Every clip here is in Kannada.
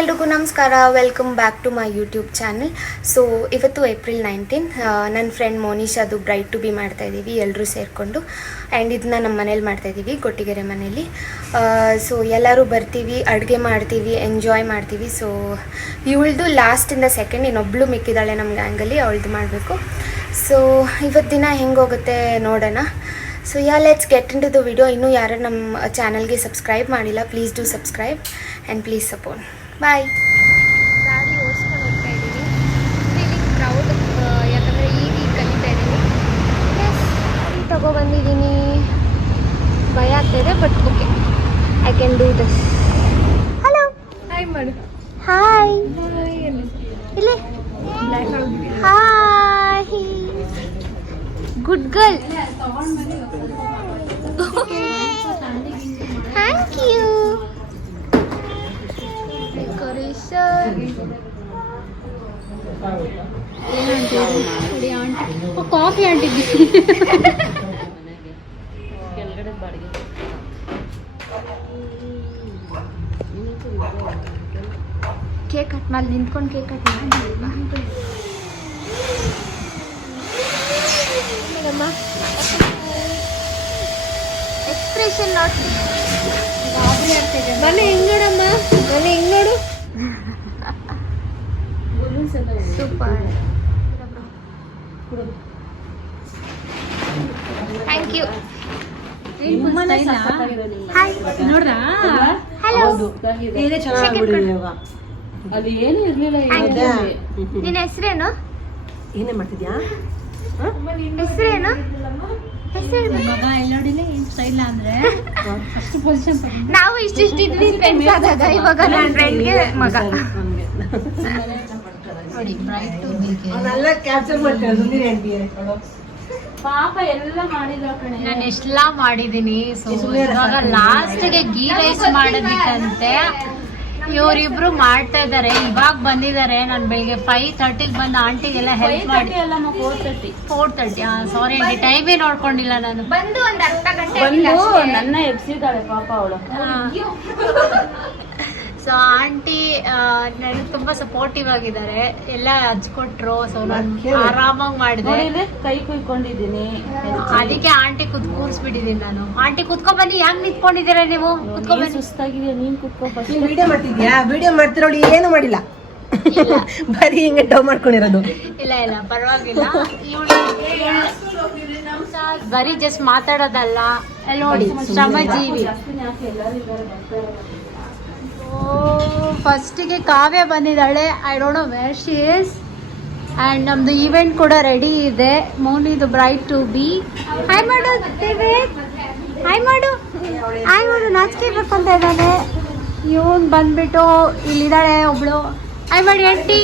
ಎಲ್ರಿಗೂ ನಮಸ್ಕಾರ. Welcome back to my YouTube channel. So ಇವತ್ತು ಏಪ್ರಿಲ್ 19 ನನ್ನ ಫ್ರೆಂಡ್ ಮೋನಿಶಾದು ಬ್ರೈಡ್ ಟು ಬಿ ಮಾಡ್ತಾಯಿದ್ದೀವಿ ಎಲ್ಲರೂ ಸೇರಿಕೊಂಡು. ಆ್ಯಂಡ್ ಇದನ್ನ ನಮ್ಮ ಮನೇಲಿ ಮಾಡ್ತಾಯಿದ್ದೀವಿ, ಕೊಟ್ಟಿಗೆರೆ ಮನೇಲಿ. ಸೊ ಎಲ್ಲರೂ ಬರ್ತೀವಿ, ಅಡುಗೆ ಮಾಡ್ತೀವಿ, ಎಂಜಾಯ್ ಮಾಡ್ತೀವಿ. ಸೊ ಇವಳ್ದು ಲಾಸ್ಟಿಂದ ಸೆಕೆಂಡ್, ಇನ್ನೊಬ್ಳು ಮಿಕ್ಕಿದ್ದಾಳೆ ನಮ್ಮ ಗ್ಯಾಂಗಲ್ಲಿ, ಅವಳದು ಮಾಡಬೇಕು. ಸೊ ಇವತ್ತು ದಿನ ಹೆಂಗೆ ಹೋಗುತ್ತೆ ನೋಡೋಣ. So let's get into the video. ಇನ್ನೂ ಯಾರು ನಮ್ಮ ಚಾನಲ್ಗೆ ಸಬ್ಸ್ಕ್ರೈಬ್ ಮಾಡಿಲ್ಲ, please do subscribe and please support. Bye. ಗಾಡಿ ಓಡಿಸ್ಕೊಂಡು ಹೋಗ್ತಾ ಇದ್ದೀವಿ. ಫೀಲಿಂಗ್ ಪ್ರೌಡ್, ಯಾಕಂದರೆ ಈಗ ಕಲಿತಾ ಇದ್ದೀನಿ. ತಗೊಬಂದಿದ್ದೀನಿ, ಭಯ ಆಗ್ತಾಯಿದೆ, but okay, I can do this. Hello, hi ಮಾಡು. ಹಾಯ್, ಇಲ್ಲಿ hi, good girl. Thank you. Decoration coffee aunty cake cut ಮಾಡಿ ನಿಂತ್ಕೊಂಡು ಕೇಕ್ ಕಟ್ ಮಾಡಿ. ಎಕ್ಸ್ಪ್ರೆಷನ್ ನಾಟ್ ಮನೆ ಹೆಂಗ್ ನೋಡಮ್ಮ, ಮನೆ ಹೆಂಗ್ ನೋಡು. Super, thank you. ನೋಡ್ರಾ, ಹಲೋ. ಅಲ್ಲಿ ಏನು ಇರ್ಲಿಲ್ಲ. ನಿನ್ನ ಹೆಸರೇನು? ಏನೇ ಮಾಡ್ತಿದ್ಯಾ? ಹೆಸರೇನು? ಮಗ ಎಲ್ಲ ನೋಡಿಲ್ಲ ಏನ್ ಸ್ಟೈಲ್ ಅಂದ್ರೆ ಫಸ್ಟ್ ಪೊಸಿಷನ್. ನಾವು ಇಷ್ಟಿದ್ವಿ ಫ್ರೆಂಡ್ಸ್ ಆದಾಗ, ಇವಾಗ ನನ್ನ ಫ್ರೆಂಡ್ಗೆ ಮಗ ನೋಡಿ ಬ್ರೈಟ್ ಟು ಬಿ. ಅವನ್ನೆಲ್ಲ ಕ್ಯಾಪ್ಚರ್ ಮಾಡ್ತಾರೆ. ಪಾಪ ಎಲ್ಲ ಮಾಡಿಲ್ಲ ಕಣೆ. ನಾನು ಎಷ್ಟೆಲ್ಲ ಮಾಡಿದೀನಿ. ಸೊ ಇವಾಗ ಲಾಸ್ಟ್ಗೆ ಗೀ ರೈಸ್ ಮಾಡೋದಕ್ಕಂತೆ ಇವರಿಬ್ರು ಮಾಡ್ತಾ ಇದಾರೆ. ಇವಾಗ ಬಂದಿದ್ದಾರೆ. ನಾನು ಬೆಳಿಗ್ಗೆ 5:30 ಬಂದು ಆಂಟಿಗೆಲ್ಲ ಹೆಲ್ಪ್ ಮಾಡಿ. 4:30 ಸಾರಿ ಆಂಟಿ, ಟೈಮೇ ನೋಡ್ಕೊಂಡಿಲ್ಲ ನಾನು. ಬಂದು ಒಂದು ಅರ್ಧ ಗಂಟೆ ಬಂದು ನನ್ನ ಎಬ್ಸಿದಾಳೆ ಪಾಪ ಅವಳು. ಸೊ ಆಂಟಿ ನನಗೆ ತುಂಬಾ ಸಪೋರ್ಟಿವ್ ಆಗಿದ್ದಾರೆ, ಎಲ್ಲ ಹಚ್ಕೊಟ್ರು. ಸೊ ನಾನು ಆರಾಮಾಗಿ ಮಾಡಿದೆ. ಕೈ ಕುಯ್ಕೊಂಡಿದ್ದೀನಿ, ಅದಕ್ಕೆ ಆಂಟಿ ಕೂರ್ಸ್ಬಿಟ್ಟಿದ್ದೀನಿ ನಾನು. ಆಂಟಿ ಕುತ್ಕೊ ಬನ್ನಿ. ಯಾಕೆ ನಿಂತ್ಕೊಂಡಿದ್ದೀರಾ ನೀವು? ಕುತ್ಕೊ ಬನ್ನಿ. ಸುಸ್ತಾಗಿದೆಯಾ ನೀನ್ ಕುತ್ಕೋ. ನೀನ್ ವಿಡಿಯೋ ಮಾಡ್ತಿದ್ಯಾ? ವಿಡಿಯೋ ಮಾಡ್ತಿರೋಳು ಏನು ಮಾಡಿಲ್ಲ, ಬರೀ ಹಿಂಗೆ ಡವ್ ಮಾಡ್ಕೊಂಡಿರೋದು. ಇಲ್ಲ ಪರವಾಗಿಲ್ಲ. ಬರೀ ಜಸ್ಟ್ ಮಾತಾಡೋದಲ್ಲ, ಅಲ್ಲಿ ನೋಡಿ ಶ್ರಮಜೀವಿ. ಫಸ್ಟಿಗೆ ಕಾವ್ಯ ಬಂದಿದ್ದಾಳೆ. I don't know where she is. And ನಮ್ದು ಈವೆಂಟ್ ಕೂಡ ರೆಡಿ ಇದೆ. ಮೋನಿದು ಬ್ರೈಡ್ ಟು ಬಿ. ಹಾಯ್ ಮಾಡು ದೇವೇಕ್, ಹಾಯ್ ಮಾಡು, ಹಾಯ್ ಮಾಡು. ನಾಚಿಕೆ ಬೇಕಂತ ಇದ್ದಾನೆ ಇವನ್. ಬಂದ್ಬಿಟ್ಟು ಇಲ್ಲಿದ್ದಾಳೆ ಒಬ್ಳು. ಹಾಯ್ ಮಾಡಿ ಆಂಟಿ.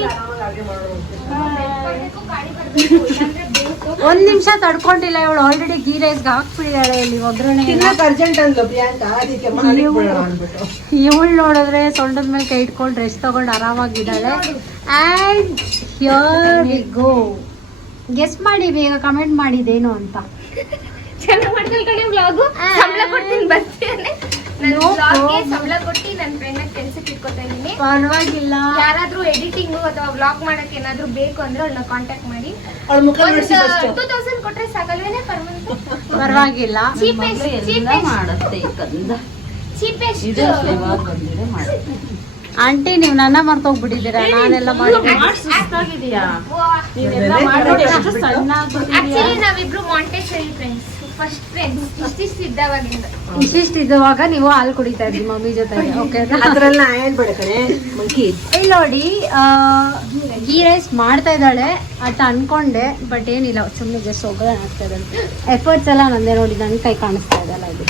ಒಂದ್ ನಿಮಿಷ ತಡ್ಕೊಂಡಿಲ್ಲ ಇವಳು, ಆಲ್ರೆಡಿ ಗೀ ರೈಸ್ಗೆ ಹಾಕ್ಬಿಟ್ಟಿದ್ದಾಳೆ ಇಲ್ಲಿ ಒಗ್ಗರಣೆ. ಅರ್ಜೆಂಟ್ ಅಂದ್ಲು ಪ್ರಿಯಾಂಕಾ, ಅದಕ್ಕೆ ಅಂದ್ಬಿಟ್ಟು ಇವಳು ನೋಡಿದ್ರೆ ಸೊಂಟದ ಮೇಲೆ ಕೈ ಇಟ್ಕೊಂಡು ರೆಸ್ಟ್ ತಗೊಂಡು ಆರಾಮಾಗಿದ್ದಾಳೆ. And here we go. Guess ಮಾಡಿ ಬೇಗ, ಕಮೆಂಟ್ ಮಾಡಿದೇನು ಅಂತ. ಚೆನ್ನಾಗಿ ಮಾಡ್ತೀನಿ ಕಣೆ ವ್ಲಾಗು. ಸಂಬಳ ಕೊಡ್ತೀನಿ, ಬರ್ತೀನಿ. ಸಂಬಳ ಕೊಟ್ಟು ನನ್ನ ಫ್ರೆಂಡ್ ಕೆಲ್ಸಕ್ಕೆ ಇಟ್ಕೊತಾ ಇದ್ದೀನಿ. ಪರವಾಗಿಲ್ಲ. ಯಾರಾದ್ರೂ ಎಡಿಟಿಂಗ್ ಅಥವಾ ವ್ಲಾಗ್ ಮಾಡಕ್ಕೆ ಏನಾದ್ರು ಬೇಕು ಅಂದ್ರೆ ಅವಳನ್ನ ಕಾಂಟ್ಯಾಕ್ಟ್ ಮಾಡಿ. ಅವಳ ಮುಖ ನೋಡಿಸಿ 2000 ಕೊಟ್ರೆ ಸಾಕಲ್ವೇನೆ? ಪರವಾಗಿಲ್ಲ. ಆಂಟಿ ನೀವು ನನ್ನ ಮರ್ತೋಗ್ಬಿಟ್ಟಿದ್ದೀರಾ. ನಾನೆಲ್ಲ ಸುಸ್ತಾಗಿದೆಯಾ? ಆಕ್ಚುಲಿ ನಾವಿಬ್ರು ಮಾಂಟೆಸರಿ ಫ್ರೆಂಡ್ಸ್, ಫಸ್ಟ್ ಫ್ರೆಂಡ್ಸ್. ಇಷ್ಟಿದ್ದಾಗ ನೀವು ಹಾಲು ಕುಡಿತಾ ಇದ್ರಿ ಮಮ್ಮಿ ಜೊತೆ. ಓಕೆ, ಅದ್ರಲ್ಲ ಹೇಳ್ಬೇಡ ಕಣೆ ಮಂಕಿ. ಇಲ್ಲಿ ನೋಡಿ ಗೀ ರೈಸ್ ಮಾಡ್ತಾ ಇದ್ದಾಳೆ ಅಂತ ಅನ್ಕೊಂಡೆ, ಬಟ್ ಏನಿಲ್ಲ, ಸುಮ್ಮನೆ ಜಸ್ಟ್ ಒಗ್ಗರಣೆ ಆಗ್ತಾ ಇದ್ದಾಳೆ. ಎಫರ್ಟ್ಸ್ ಎಲ್ಲ ನಂದೇ ನೋಡಿ, ನನ್ನ ಕೈ ಕಾಣಿಸ್ತಾ ಇದೆಲ್ಲ ಇದು.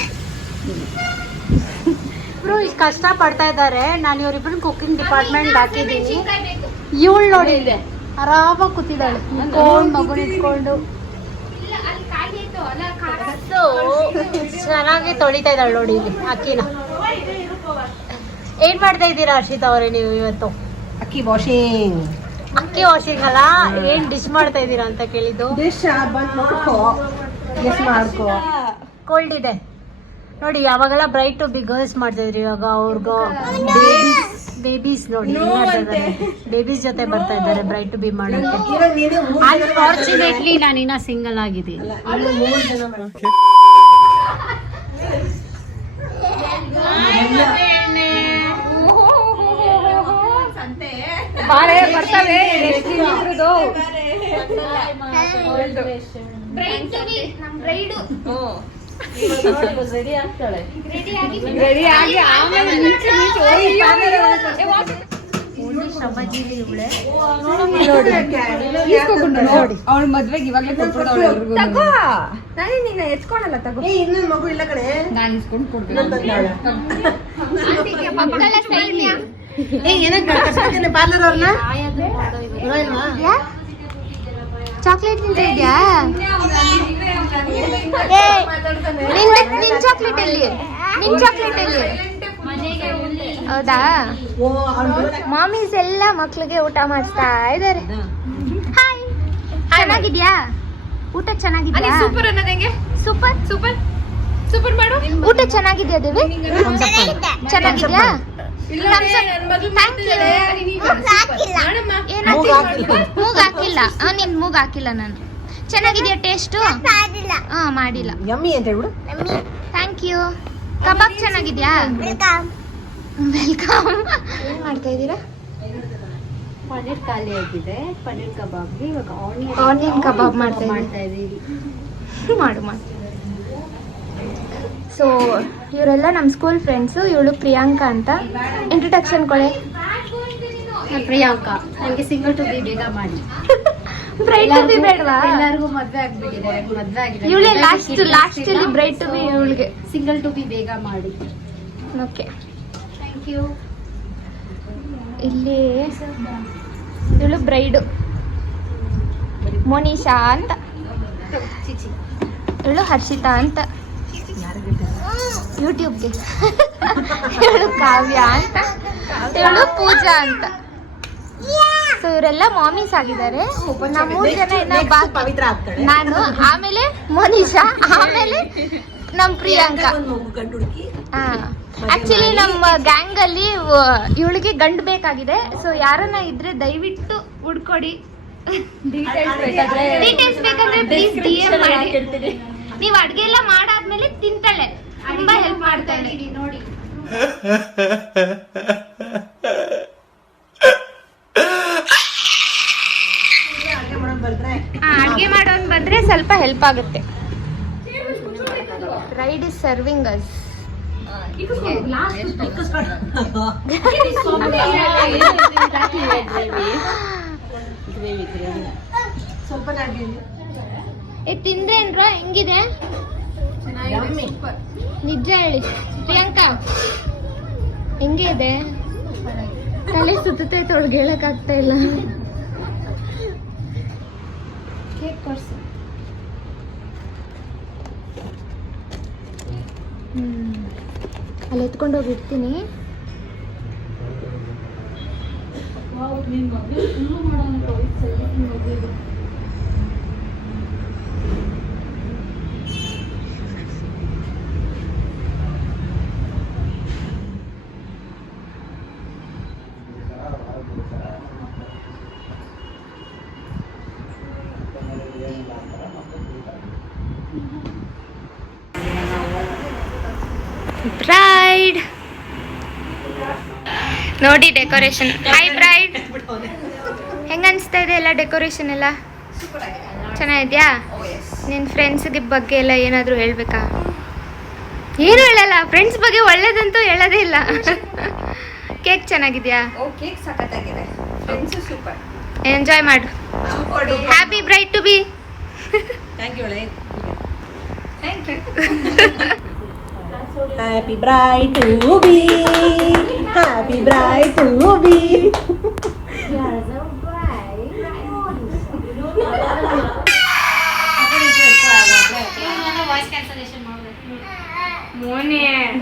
ಇಬ್ರು ಇಷ್ಟು ಕಷ್ಟ ಪಡ್ತಾ ಇದ್ದಾರೆ. ನಾನು ಇವರಿಬ್ರು ಕುಕಿಂಗ್ ಡಿಪಾರ್ಟ್ಮೆಂಟ್ ಹಾಕಿದ್ದೀನಿ. ಇವಳು ನೋಡಿ ಆರಾಮಾಗಿ ಕೂತಿದ್ದಾಳೆ, ಮಗು ಇಟ್ಕೊಂಡು. ಚೆನ್ನಾಗಿ ತೊಳಿತಾ ಇದ್ದಾಳೆ ನೋಡಿ ಇಲ್ಲಿ ಅಕ್ಕಿನ. ಏನ್ ಮಾಡ್ತಾ ಇದ್ದೀರಾ ಹರ್ಷಿತಾ ಅವರೇ ನೀವು ಇವತ್ತು? ಅಕ್ಕಿ ವಾಷಿಂಗ್. ಅಕ್ಕಿ ವಾಷಿಂಗ್ ಅಲ್ಲ, ಏನ್ ಡಿಶ್ ಮಾಡ್ತಾ ಇದ್ದೀರಾ ಅಂತ ಕೇಳಿದ್ದು. ಡಿಶ್ ಬಂದ್ ನೋಡ್ಕೋ, ಗೆಸ್ ಮಾಡ್ಕೋ. ಕೋಲ್ಡ್ ಇದೆ ನೋಡಿ. ಯಾವಾಗೆಲ್ಲ ಬ್ರೈಟ್ ಟು ಬಿ ಗರ್ಲ್ಸ್ ಮಾಡ್ತಾ ಇದ್ರಿ, ಇವಾಗ ಅವ್ರಿಗೂ ಬೇಬೀಸ್ ನೋಡಿ ಬೇಬೀಸ್ ಜೊತೆ ಬರ್ತಾ ಇದ್ದಾರೆ ಬ್ರೈಟ್ ಟು ಬಿ ಮಾಡೋಕೆ. ಇವಾಗ ನೀನು ಅನ್ಫಾರ್ಚುನೇಟ್ಲಿ ನಾನಿನ್ನ ಸಿಂಗಲ್ ಆಗಿದ್ದೀನಿ. ಅಲ್ಲ 3 ಜನ ಬರೋದು. ಶ್ರಮಜೀವಿ ಇವಳೆ. ಅವಳ ಮದ್ವೆಗೆ ಇವಾಗಲೇ ಕೊಟ್ಬಿಡ್ತಾವಳೆ ಎಲ್ರಿಗೂ. ಏ ಇನ್ನೊಂದು ಮಗು ಇಲ್ಲ ಕಡೆ. ನಾನು ಇಸ್ಕೊಂಡು ಕೊಡ್ತೀನಿ. ಪಾರ್ಲರ್ ಅವ್ರನ್ನ ಚಾಕ್ಲೇಟ್ ತಿಂತ ಇದ್ಯಾ? ನಿನ್ ಚಾಕ್ಲೇಟ್ ಎಲ್ಲಿ? ನಿನ್ ಚಾಕ್ಲೇಟ್ ಎಲ್ಲಿ? ಹೌದಾ? ಮಾಮೀಸ್ ಎಲ್ಲ ಮಕ್ಳಿಗೆ ಊಟ ಮಾಡಿಸ್ತಾ ಇದಾರೆ. ಹಾಯ್, ಚೆನ್ನಾಗಿದ್ಯಾ? ಊಟ ಚೆನ್ನಾಗಿದ್ಯಾ? ಸೂಪರ್ ಅನ್ನೋದು ಹೆಂಗೆ? ಸೂಪರ್ ಸೂಪರ್ ಸೂಪರ್ ಮಾಡು. ಊಟ ಚೆನ್ನಾಗಿದ್ಯಾ ದೇವಿ? ಚೆನ್ನಾಗಿದ್ಯಾ? ಮೂಗ್ ಹಾಕಿಲ್ಲ. ನಿನ್ ಮೂಗ್ ಹಾಕಿಲ್ಲ ನಾನು. ಚೆನ್ನಾಗಿದ್ಯಾ ಟೇಸ್ಟು? ಹಾ ಮಾಡಿಲ್ಲ. ಯಮ್ಮಿ ಅಂತ ಹೇಳ್ಬಿಡು. Thank you. ಕಬಾಬ್ ಚೆನ್ನಾಗಿದ್ಯಾ? ವೆಲ್ಕಮ್. ಏನ್ ಮಾಡ್ತಾ ಇದ್ದೀರಾ? ಪನ್ನೀರ್ ಖಾಲಿ ಆಗಿದೆ. ಪನ್ನೀರ್ ಕಬಾಬ್ಗೆ ಇವಾಗ ಆನಿಯನ್ ಕಬಾಬ್ ಮಾಡ್ತಾ ಇದೀವಿ. ಮಾಡು. ಸೊ ಇವರೆಲ್ಲ ನಮ್ಮ ಸ್ಕೂಲ್ ಫ್ರೆಂಡ್ಸು. ಇವಳು ಪ್ರಿಯಾಂಕಾ ಅಂತ. ಇಂಟ್ರೊಡಕ್ಷನ್ ಕೊಡೆ. ಪ್ರಿಯಾಂಕಾ, ನನಗೆ ಸಿಂಗಲ್ ಟು ಬಿ ಬೇಗ ಮಾಡಿ. ಬ್ರೈಟ್ ಟು ಬಿ ಬೇಡವಾ? ಎಲ್ಲರಿಗೂ ಮದ್ವೆ ಆಗಿದೆ. ಇವಳೇ ಲಾಸ್ಟ್ ಅಲ್ಲಿ ಬ್ರೈಟ್ ಟು ಬಿ. ಇವಳಿಗೆ ಸಿಂಗಲ್ ಟು ಬಿ ಬೇಗ ಮಾಡಿ. Okay, thank you. ಇಲ್ಲಿ ಇವಳು ಬ್ರೈಡು ಮೋನಿಶಾ ಅಂತ. ಇವಳು ಹರ್ಷಿತಾ ಅಂತ ಯೂಟ್ಯೂಬ್ಗೆ. ಇವಳು ಕಾವ್ಯ ಅಂತ. ಇವಳು ಪೂಜಾ ಅಂತ. ಸೊ ಇವರೆಲ್ಲ ಮಾಮೀಸ್ ಆಗಿದ್ದಾರೆ. ನಾವು 3 ಜನ ಇನ್ನ ಬಾಕಿ. ಪವಿತ್ರ ಆಗ್ತಾಳೆ. ನಾನು, ಆಮೇಲೆ ಮೋನಿಶಾ, ಆಮೇಲೆ ನಮ್ ಪ್ರಿಯಾಂಕಾ. ಆಕ್ಚುಲಿ ನಮ್ಮ ಗ್ಯಾಂಗ್ ಅಲ್ಲಿ ಇವಳಿಗೆ ಗಂಡು ಬೇಕಾಗಿದೆ. ಸೊ ಯಾರನ್ನ ಇದ್ರೆ ದಯವಿಟ್ಟು ಹುಡ್ಕೊಡಿ. ಡೀಟೇಲ್ಸ್ ಬೇಕಂದ್ರೆ ಪ್ಲೀಸ್ DM ಮಾಡಿ. ನೀವು ಅಡ್ಗೆ ಎಲ್ಲ ಮಾಡಾದ್ಮೇಲೆ ತಿಂತಾಳೆ. ತುಂಬಾ ಹೆಲ್ಪ್ ಮಾಡ್ತಾಳೆ ನೋಡಿ. ಅಡ್ಗೆ ಮಾಡೋನ್ ಬಂದ್ರೆ ಸ್ವಲ್ಪ ಹೆಲ್ಪ್ ಆಗುತ್ತೆ. Ride is serving us. ತಿಂದ್ರೇನ್ರ? ಹೆಂಗಿದೆ? ನಿಜ ಹೇಳಿ ಪ್ರಿಯಾಂಕಾ, ಹೆಂಗೆ ಇದೆ? ತಲೆ ಸುತ್ತೈತೆ, ಒಳಗೆ ಹೇಳಕ್ ಆಗ್ತಾ ಇಲ್ಲ. ಕೇಕ್ ಕೊಡ್ಸು. ಅಲ್ಲಿ ಎತ್ಕೊಂಡು ಹೋಗಿ ಇಡ್ತೀನಿ. ಬ್ರೈಡ್ ನೋಡಿ ಡೆಕೋರೇಷನ್. ಹಾಯ್ ಬ್ರೈಡ್, ಹೆಂಗ ಅನಿಸ್ತಾ ಇದೆ ಎಲ್ಲ ಡೆಕೋರೇಷನ್ ಎಲ್ಲ? ಚೆನ್ನಾಗಿದ್ಯಾ? ನಿನ್ನ ಫ್ರೆಂಡ್ಸ್ಗೆ ಬಗ್ಗೆ ಎಲ್ಲ ಏನಾದರೂ ಹೇಳ್ಬೇಕಾ? ಏನು ಹೇಳಲ್ಲ. ಫ್ರೆಂಡ್ಸ್ ಬಗ್ಗೆ ಒಳ್ಳೇದಂತೂ ಹೇಳೋದೇ ಇಲ್ಲ. ಕೇಕ್ ಚೆನ್ನಾಗಿದ್ಯಾ? ಕೇಕ್ ಸಖತ್ತಾಗಿದೆ. Friends super. ಎಂಜಾಯ್ ಮಾಡು. Happy bride to be. Thank you. Happy bride to be. Happy bride to be.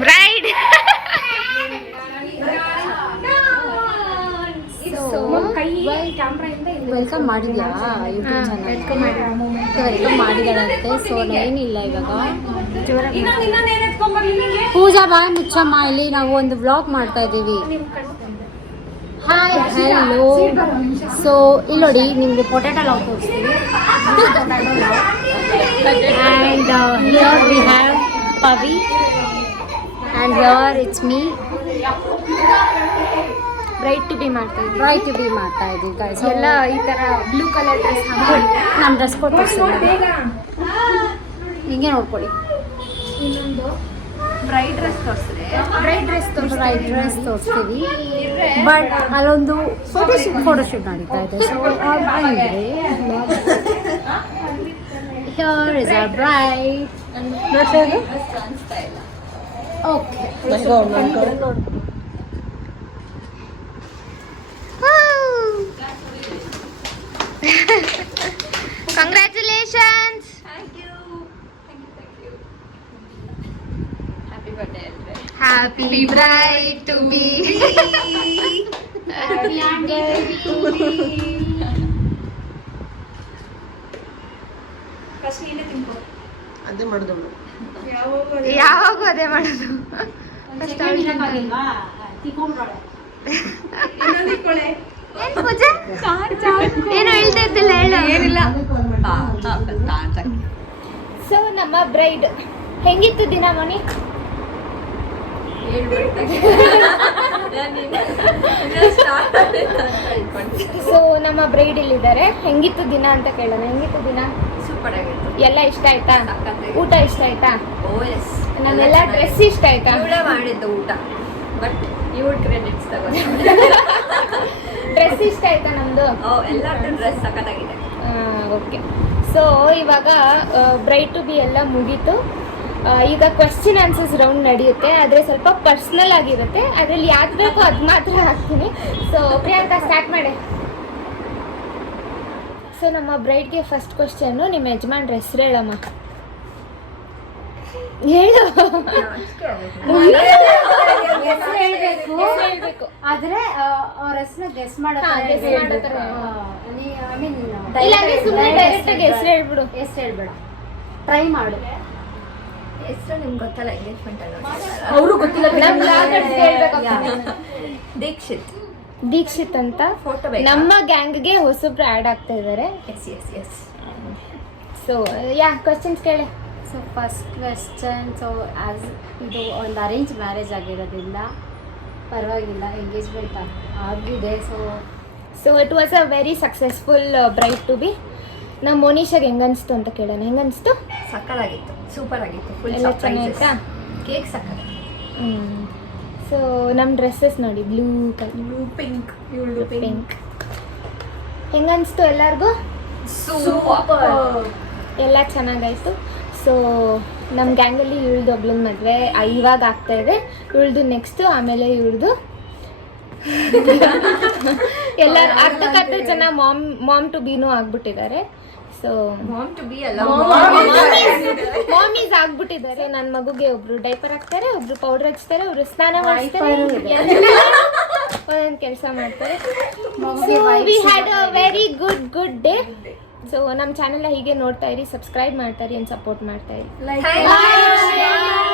Bride welcome ಮಾಡಿದ್ಯಾ? ವೆಲ್ಕಮ್ ಮಾಡಿದಾಳಂತೆ. ಸೊ ಏನಿಲ್ಲ ಇವಾಗ ಪೂಜಾ ಬಾಯ್ ಮುಚ್ಚಮ್ಮ, ಇಲ್ಲಿ ನಾವು ಒಂದು ವ್ಲಾಗ್ ಮಾಡ್ತಾ ಇದ್ದೀವಿ. Hi hello. ಸೊ ಇಲ್ಲಿ ನೋಡಿ ನಿಮಗೆ ಪೊಟ್ಯಾಟೊ ಲಾವ್ ತೋರಿಸ್ತೀವಿ. And here we have Pavi and here it's me. Bride to be ಮಾಡ್ತಾ ಇದ್ದೀವಿ. ಟ್ರೈ ಟು ಬಿ ಮಾಡ್ತಾ ಇದ್ದೀವಿ ಗೈಸ್. ಎಲ್ಲ ಈ ಥರ ಬ್ಲೂ ಕಲರ್ ಡ್ರೆಸ್ ನಮ್ಮ ಡ್ರೆಸ್ ಕೋಡ್ ತೋರಿಸ್ತೀನಿ, ಹಿಂಗೆ ನೋಡ್ಕೊಳ್ಳಿ. ಬ್ರೈಟ್ ಡ್ರೆಸ್ ತೋರಿಸಿದೆ. ಬ್ರೈಟ್ ಡ್ರೆಸ್ ಬ್ರೈಟ್ ಡ್ರೆಸ್ ತೋರಿಸ್ತೀವಿ, ಬಟ್ ಅಲ್ಲೊಂದು ಫೋಟೋಶೂಟ್ ನಡೀತಾ ಇದೆ. So here is our bride. Okay, congratulations. Happy bride to be. ಅದೇ ಮಾಡುದು. ಯಾವಾಗೂ ಅದೇ ಮಾಡೋದು. ಏನ್ ಪೂಜೆ? ಏನು ಹೇಳ್ತಾ ಇದ್ದಿಲ್ಲ, ಹೇಳು. ಏನಿಲ್ಲ. ಸೊ ನಮ್ಮ ಬ್ರೈಡ್ ಹೆಂಗಿತ್ತು ದಿನ ಮಣಿ? ಸೊ ನಮ್ಮ ಬ್ರೈಡ್ ಇಲ್ಲಿದ್ದಾರೆ. ಹೆಂಗಿತ್ತು ದಿನ ಅಂತ ಕೇಳೋಣ. ಹೆಂಗಿತ್ತು ದಿನ? ಸೂಪರ್ ಆಗಿತ್ತು. ಎಲ್ಲ ಇಷ್ಟ ಆಯ್ತಾ? ಊಟ ಇಷ್ಟ ಆಯ್ತಾ? ಓ ಎಸ್. ನಮ್ಮೆಲ್ಲ ಡ್ರೆಸ್ ಇಷ್ಟ ಆಯ್ತಾ? ಇವಳೇ ಮಾಡಿದ್ದು ಊಟ, ಬಟ್ ಇವಳ ಕ್ರೆಡಿಟ್ಸ್ ತಗೊಂಡು. ಡ್ರೆಸ್ ಇಷ್ಟ ಆಯ್ತಾ ನಮ್ದು? ಎಲ್ಲರದ್ದು ಡ್ರೆಸ್ ಸಖತ್ತಾಗಿದೆ. ಓಕೆ. ಸೊ ಇವಾಗ ಬ್ರೈಟ್ ಟು ಬಿ ಎಲ್ಲ ಮುಗೀತು. ಈಗ ಕ್ವೆಶ್ಚನ್ ಆನ್ಸರ್ಸ್ ರೌಂಡ್ ನಡೆಯುತ್ತೆ, ಆದರೆ ಸ್ವಲ್ಪ ಪರ್ಸ್ನಲ್ ಆಗಿರುತ್ತೆ. ಅದರಲ್ಲಿ ಯಾವ್ದು ಬೇಕೋ ಅದು ಮಾತ್ರ ಹಾಕ್ತೀನಿ. ಸೊ ಪ್ರಿಯಾಂಕಾ ಸ್ಟಾರ್ಟ್ ಮಾಡಿ. ಸೊ ನಮ್ಮ ಬ್ರೈಡ್ಗೆ ಫಸ್ಟ್ ಕ್ವೆಶ್ಚನ್ನು, ನಿಮ್ಮ ಯಜಮಾನ್ರ ಹೆಸರು ಹೇಳಮ್ಮ. ಹೇಳು. ಹೇಳ್ಬೇಕು. ಆದ್ರೆ ಅವ್ರ ಹೆಸರು ಗೆಸ್ ಹಾ, guess ಮಾಡೋ ಥರ. ಇಲ್ಲ ಅಂದ್ರೆ ಸುಮ್ಮನೆ ಡೈರೆಕ್ಟ್ ಆಗಿ ಹೆಸರು ಹೇಳ್ಬಿಡು. ಹೆಸರು ಹೇಳ್ಬೇಡ, ಟ್ರೈ ಮಾಡು. ಹೆಸರು ನಿಮ್ಗೆ ಗೊತ್ತಲ್ಲ, ಎಂಗೇಜ್ಮೆಂಟ್ ಅಲ್ಲ. ಅವರು ಗೊತ್ತಿಲ್ಲ. ನಮ್ vloggers ಗೆ ಹೇಳ್ಬೇಕಪ್ಪ. ದೀಕ್ಷಿತ್. ದೀಕ್ಷಿತ್ ಅಂತ ಫೋಟೋ ಬೇಕಾ? ನಮ್ಮ ಗ್ಯಾಂಗ್ಗೆ ಹೊಸಬ್ರು ಆ್ಯಡ್ ಆಗ್ತಾ ಇದ್ದಾರೆ. Yes yes yes. So questions ಕೇಳಿ. So first question, so as ಇದು ಒಂದು ಅರೇಂಜ್ ಮ್ಯಾರೇಜ್ ಆಗಿರೋದ್ರಿಂದ ಪರವಾಗಿಲ್ಲ, ಎಂಗೇಜ್ಮೆಂಟ್ ಆಗಿದೆ. So it was a very successful bride to be. ನಮ್ಮ ಮೋನಿಶಾಗೆ ಹೆಂಗನ್ಸ್ತು ಅಂತ ಕೇಳೋಣ. ಹೆಂಗನ್ಸ್ತು? ಸಕ್ಕತ್ತಾಗಿತ್ತು, ಸೂಪರ್ ಆಗಿತ್ತು. ಫುಲ್ ಎಲ್ಲ ಸರ್ಪ್ರೈಸಸ್. ಚೆನ್ನಾಗಿತ್ತಾ? ಕೇಕ್ ಸಕ್ಕತ್ತಾಗಿತ್ತು. ಸೊ ನಮ್ಮ ಡ್ರೆಸ್ಸಸ್ ನೋಡಿ, ಬ್ಲೂ ಕಲರ್, ಬ್ಲೂ ಪಿಂಕ್, ಇವಳು ಪಿಂಕ್. ಹೆಂಗನ್ಸ್ತು ಎಲ್ಲರಿಗೂ? ಸೂಪರ್. ಎಲ್ಲ ಚೆನ್ನಾಗಾಯ್ತು. ಸೊ ನಮ್ಮ ಗ್ಯಾಂಗಲ್ಲಿ ಇವಳ್ದು ಒಬ್ಳನ್ನ ಮದುವೆ ಇವಾಗ ಆಗ್ತಾ ಇದೆ. ಇವಳ್ದು ನೆಕ್ಸ್ಟು, ಆಮೇಲೆ ಇವಳ್ದು. ಎಲ್ಲರೂ ಅರ್ಧಕ್ಕರ್ಧ ಜನ ಮಾಮ್ ಟು ಬಿನೂ ಆಗ್ಬಿಟ್ಟಿದ್ದಾರೆ. ಸೊ ಮಾಮ್ ಟು ಬಿ ಅಲ್ಲ, ಮಾಮೀಸ್ ಆಗ್ಬಿಟ್ಟಿದ್ದಾರೆ. ನನ್ನ ಮಗುಗೆ ಒಬ್ರು ಡೈಪರ್ ಹಾಕ್ತಾರೆ, ಒಬ್ರು ಪೌಡರ್ ಹಚ್ತಾರೆ, ಒಬ್ರು ಸ್ನಾನ ಮಾಡಿಸ್ತಾರೆ, ಒಂದೊಂದು ಕೆಲಸ ಮಾಡ್ತಾರೆ. We had a very good day. So ನಮ್ಮ ಚಾನೆಲ್ ಹೀಗೆ ನೋಡ್ತಾ ಇರಿ, ಸಬ್ಸ್ಕ್ರೈಬ್ ಮಾಡ್ತಾ ಇರಿ, ಸಪೋರ್ಟ್ ಮಾಡ್ತಾ ಇರಿ. Thank you.